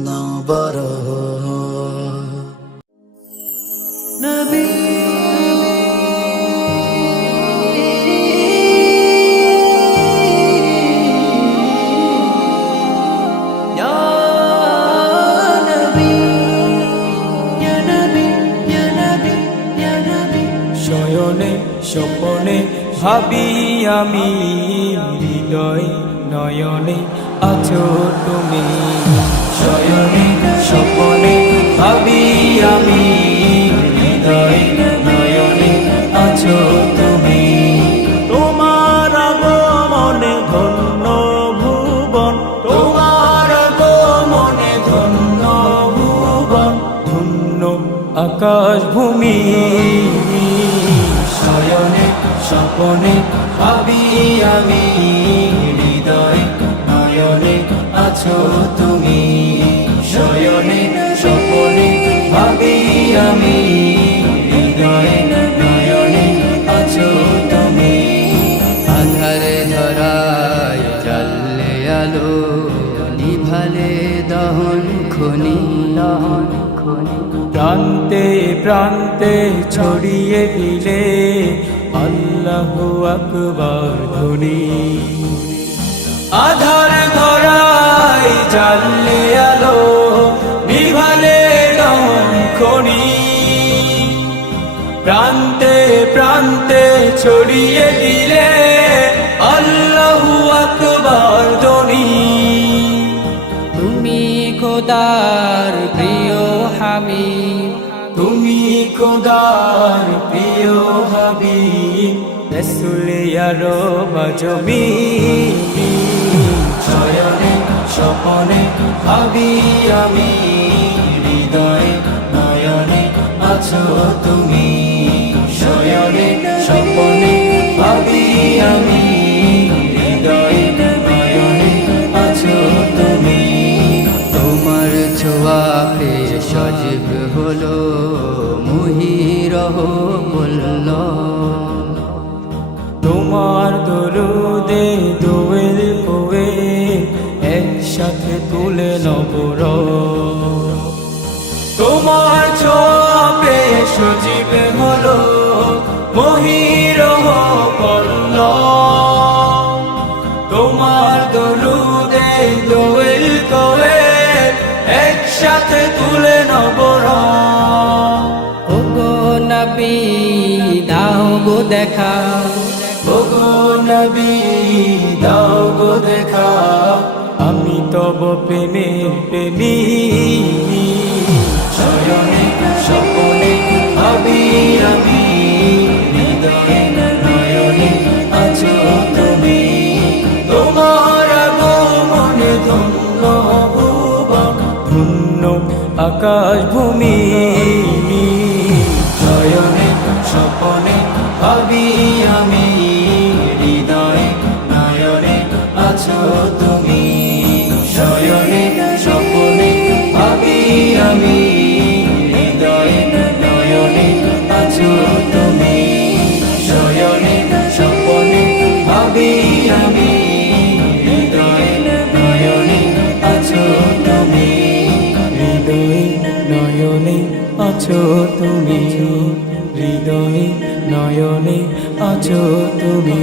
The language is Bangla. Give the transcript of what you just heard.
نبرة نبي يا نبي يا نبي يا نبي يا نبي শয়নে স্বপনে ভাবি আমি হৃদয় নয়নে আছো তুমি শয়নে স্বপনে ভাবি আমি হৃদয় নয়নে আছো তুমি তোমার আগমনে ধন্য ভুবন তোমার আগমনে ধন্য ভুবন ধন্য আকাশ ভূমি শয়নে স্বপনে ভাবি আমি হৃদয় নয়নে আছো তুমি শয়নে স্বপনে ভাবি আমি হৃদয় নয়নে আছো তুমি আধারে ধরায় জ্বললে আলো নিভালে দহন খনি প্রান্তে প্রান্তে ছড়িয়ে দিলে আল্লাহু আকবার ধ্বনি আধার ধরায় জ্বললে আলো নিভালে দহন খনি প্রান্তে প্রান্তে ছড়িয়ে দিলে আল্লাহু আকবার ধ্বনি তুমি খোদার প্রিয় হাবিব তুমি খোদার প্রিয় হাবিব রাসূল ইয়া রবজমি শয়নে স্বপনে ভাবি আমি হৃদয় নয়নে আছো তুমি শয়নে স্বপনে ভাবি আমি হৃদয় নয়নে আছো তুমি তোমার ছোঁয়াতে সজীব হলো মুহিরহ বলল তোমার দরুদে দোয়েল কোয়ে একসাথে তুলে নবর তোমার ছোঁয়াতে সজীব হলো মহিরহ বলল তোমার দরুদে দোয়েল কোয়ে একসাথে তুলে নবর ওগো নবী দাও গো দেখা ওগো নবী দাও গো দেখা আমি তব প্রেমে প্রেমী শয়নে স্বপনে ভাবি আমি হৃদয় নয়নে আছো তুমি তোমার আগমনে ধন্য ভুবন ধন্য আকাশ ভূমি শয়নে স্বপনে ভাবি আমি হৃদয় নয়নে আছো তুমি শয়নে স্বপনে ভাবি আমি হৃদয় নয়নে আছো তুমি শয়নে স্বপনে ভাবি আমি হৃদয় নয়নে আছো তুমি হৃদয় নয়নে আছো তুমি হৃদয় নয়নে আছো তুমি।